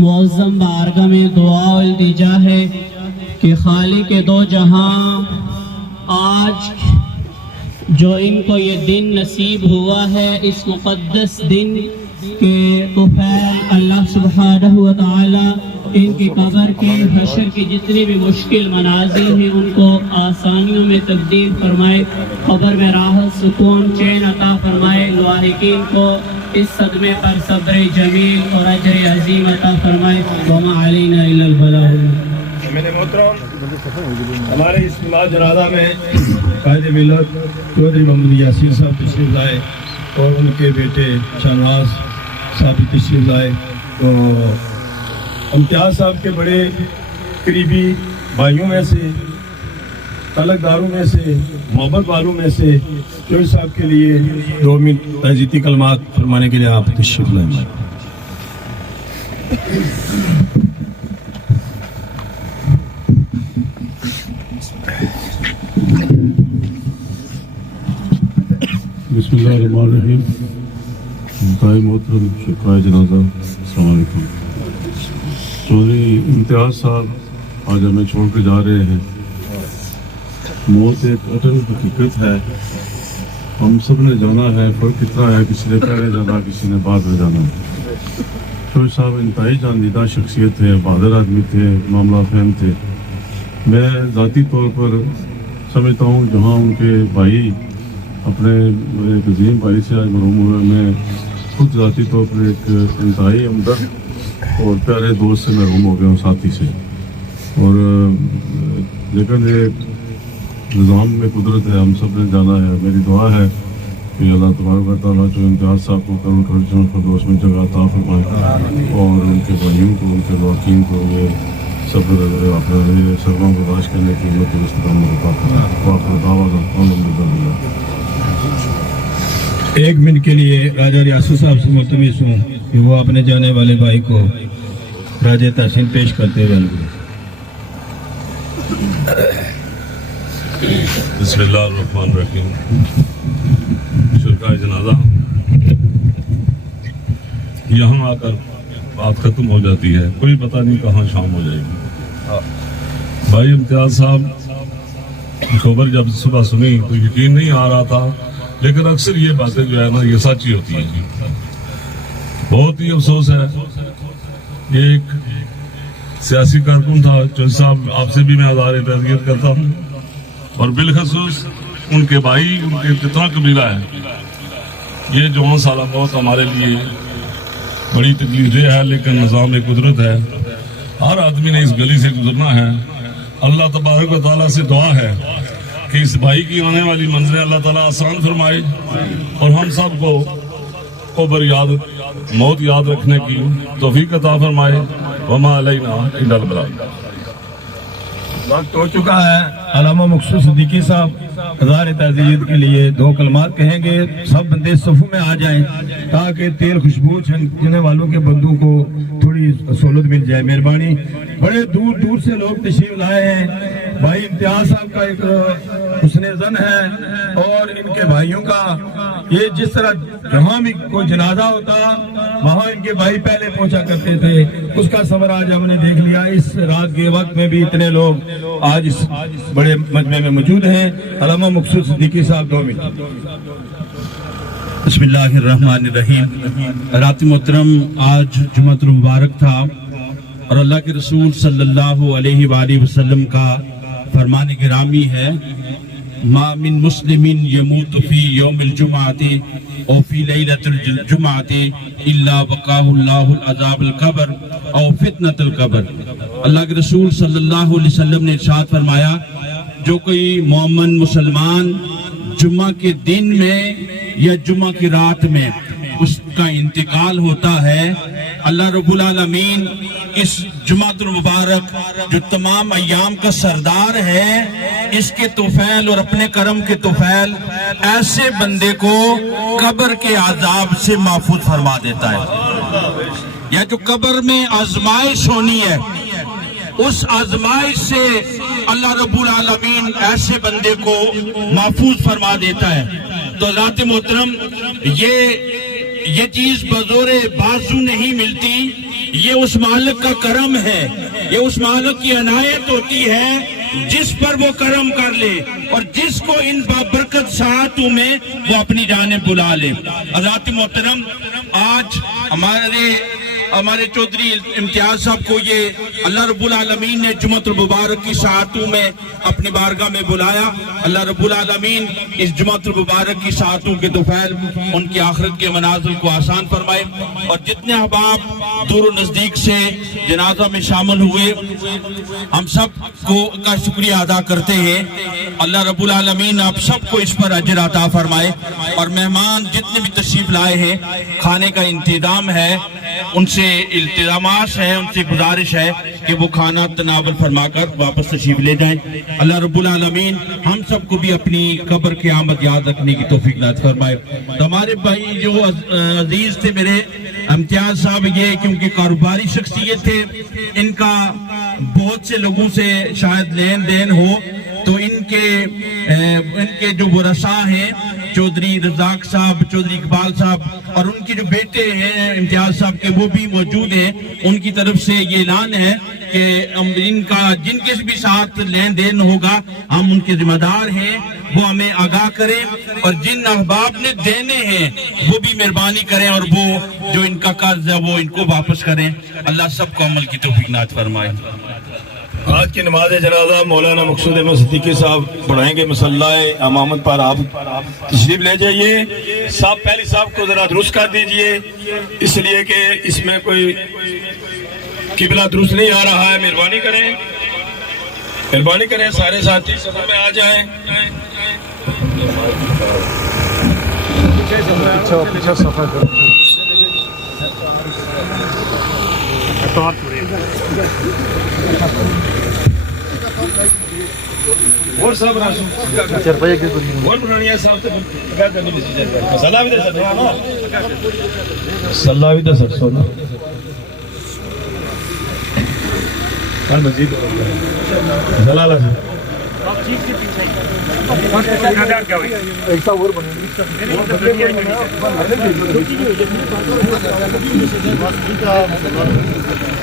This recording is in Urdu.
معظم بارگاہ میں دعا و التجا ہے کہ خالق دو جہاں آج جو ان کو یہ دن نصیب ہوا ہے، اس مقدس دن کے طفیل اللہ سبحانہ و تعالی ان کی قبر کے حشر کی جتنی بھی مشکل منازل ہیں ان کو آسانیوں میں تبدیل فرمائے، قبر میں راحت، سکون، چین عطا فرمائے، لاحقین کو اس صدمے پر صبر جمیل اور اجر عظیم عطا فرمائے۔ وما علینا الا البلاغ۔ میرے محترم، ہمارے اس نماز جنازہ میں قائد ملت چودھری محمد یاسین صاحب تشریف لائے اور ان کے بیٹے شاہنواز صاحب بھی تشریف لائے۔ تو امتیاز صاحب کے بڑے قریبی بھائیوں میں سے، تعلق داروں میں سے، محبت والوں میں سے چودھری صاحب کے لیے 2 منٹ تعزیتی کلمات فرمانے کے لیے آپ تشریف لائیں۔ بسم اللہ الرحمن الرحیم۔ قائد محترم شفقائے جنازہ، السلام علیکم۔ چودھری امتیاز صاحب آج ہمیں چھوڑ کے جا رہے ہیں۔ موت ایک اٹل حقیقت ہے، ہم سب نے جانا ہے، فرق اتنا ہے کسی نے پہلے جانا، کسی نے بعد میں جانا ہے۔ چودھری صاحب انتہائی جاندیدہ شخصیت تھے، بہادر آدمی تھے، معاملہ فہم تھے۔ میں ذاتی طور پر سمجھتا ہوں جہاں ان کے بھائی اپنے ایک عظیم بھائی سے آج محروم ہوئے، میں خود ذاتی طور پر ایک انتہائی ہمدرد اور پیارے دوست سے محروم ہو گیا ہوں، ساتھی سے۔ اور لیکن یہ نظام میں قدرت ہے، ہم سب نے جانا ہے۔ میری دعا ہے کہ اللہ تبارک و تعالیٰ جو امتیاز صاحب کو کروں ٹرجن فردوس میں جگہ عطا فرمائے اور ان کے بھائیوں کو، ان کے لاقین کو یہ صبر اپنے سرما برداشت کرنے کی ہمت اور استقامت عطا فرمائے۔ واخر دعوانا الحمدللہ۔ 1 منٹ کے لیے راجہ ریاست صاحب سے ملتمس ہوں کہ وہ اپنے جانے والے بھائی کو راجہ تحسین پیش کرتے ہوئے۔ بسم اللہ الرحمن الرحیم۔ شرکائے جنازہ، یہاں آ کر بات ختم ہو جاتی ہے، کوئی پتہ نہیں کہاں شام ہو جائے گی۔ بھائی امتیاز صاحب خبر جب صبح سنی تو یقین نہیں آ رہا تھا، لیکن اکثر یہ باتیں جو ہے نا یہ سچی ہوتی ہیں۔ بہت ہی افسوس ہے، یہ ایک سیاسی کارکن تھا۔ چودھری صاحب آپ سے بھی میں ہزار تعزیت کرتا ہوں، اور بالخصوص ان کے بھائی، ان کے کتنا قبیلہ ہے۔ یہ جوان سالہ موت ہمارے لیے بڑی تکلیف دہ ہے، لیکن نظام قدرت ہے، ہر آدمی نے اس گلی سے گزرنا ہے۔ اللہ تبارک و تعالیٰ سے دعا ہے کہ اس بھائی کی آنے والی منزلیں اللہ تعالیٰ آسان فرمائے اور ہم سب کو قبر یاد، موت یاد رکھنے کی توفیق عطا فرمائے۔ وما علینا الا البلاغ۔ وقت ہو چکا ہے، علامہ مقصود صدیقی صاحب ہزار تعزیت کے لیے 2 کلمات کہیں گے۔ سب بندے صفوں میں آ جائیں تاکہ تیل خوشبو چھنکنے والوں کے بندوں کو تھوڑی سہولت مل جائے، مہربانی۔ بڑے دور دور سے لوگ تشریف لائے ہیں۔ بھائی امتیاز صاحب کا ایک حسن زن ہے اور ان کے بھائیوں کا، یہ جس طرح جہاں بھی کوئی جنازہ ہوتا وہاں ان کے بھائی پہلے پہنچا کرتے تھے، اس کا صبر آج ہم نے دیکھ لیا۔ اس رات کے وقت میں بھی اتنے لوگ آج اس بڑے مجمع میں موجود ہیں۔ علامہ مقصود صدیقی صاحب 2 منٹ۔ بسم اللہ الرحمن الرحیم۔ رات محترم، آج جمعہ المبارک تھا اور اللہ کے رسول صلی اللہ علیہ وآلہ وسلم کا فرمان گرامی ہے، ما من مسلم یموت فی یوم الجمعۃ او فی لیلۃ الجمعۃ الا وقاہ اللہ العذاب القبر او فتنۃ القبر۔ اللہ کے رسول صلی اللہ علیہ وسلم نے ارشاد فرمایا، جو کوئی مومن مسلمان جمعہ کے دن میں یا جمعہ کی رات میں اس کا انتقال ہوتا ہے، اللہ رب العالمین اس جمعہ المبارک جو تمام ایام کا سردار ہے، اس کے طفیل اور اپنے کرم کے طفیل ایسے بندے کو قبر کے عذاب سے محفوظ فرما دیتا ہے۔ یا جو قبر میں آزمائش ہونی ہے، اس آزمائش سے اللہ رب العالمین ایسے بندے کو محفوظ فرما دیتا ہے۔ تو ذات محترم، یہ چیز بزور بازو نہیں ملتی، یہ اس مالک کا کرم ہے، یہ اس مالک کی عنایت ہوتی ہے جس پر وہ کرم کر لے اور جس کو ان بابرکت ساعتوں میں وہ اپنی جانب بلا لے۔ حضرات محترم، آج ہمارے چودھری امتیاز صاحب کو یہ اللہ رب العالمین نے جمعۃ المبارک کی ساعتوں میں اپنی بارگاہ میں بلایا۔ اللہ رب العالمین اس جمعۃ المبارک کی ساعتوں کے دوفیل ان کی آخرت کے منازل کو آسان فرمائے، اور جتنے احباب دور و نزدیک سے جنازہ میں شامل ہوئے ہم سب کو کا شکریہ ادا کرتے ہیں۔ اللہ رب العالمین آپ سب کو اس پر اجر عطا فرمائے، اور مہمان جتنے بھی تشریف لائے ہیں کھانے کا انتظام ہے، ان سے التزامات ہے، ان سے گزارش ہے کہ وہ کھانا تناول فرما کر واپس تشریف لے جائیں۔ اللہ رب العالمین ہم سب کو بھی اپنی قبر کی آمد یاد رکھنے کی توفیق عطا فرمائے۔ تو ہمارے بھائی جو عزیز تھے میرے امتیاز صاحب، یہ کیونکہ کاروباری شخصیت تھے، ان کا بہت سے لوگوں سے شاید لین دین ہو، تو ان کے جو ورثاء ہیں چودھری رزاق صاحب، چودھری اقبال صاحب، اور ان کے جو بیٹے ہیں امتیاز صاحب کے، وہ بھی موجود ہیں۔ ان کی طرف سے یہ اعلان ہے کہ جن کے بھی ساتھ لین دین ہوگا ہم ان کے ذمہ دار ہیں، وہ ہمیں آگاہ کریں، اور جن احباب نے دینے ہیں وہ بھی مہربانی کریں، اور وہ جو ان کا قرض ہے وہ ان کو واپس کریں۔ اللہ سب کو عمل کی توفیق عطا فرمائے۔ آج کی نماز جنازہ مولانا مقصود احمد صدیقی صاحب پڑھائیں گے۔ مصلی امامت پر آپ تشریف لے جائیے۔ صاحب پہلی صاحب کو ذرا درست کر دیجئے، اس لیے کہ اس میں کوئی قبلہ درست نہیں آ رہا ہے۔ مہربانی کریں سارے ساتھی صفحہ میں آ جائیں۔ پیچھے صفحہ کرو۔ اور صاحب اور بنانی ہے صاحب تو مسئلہ بھی دے سکتے ہیں نا، مسئلہ بھی دے سکتے ہیں نا، مزید مسئلہ لازم ایسا اور بنے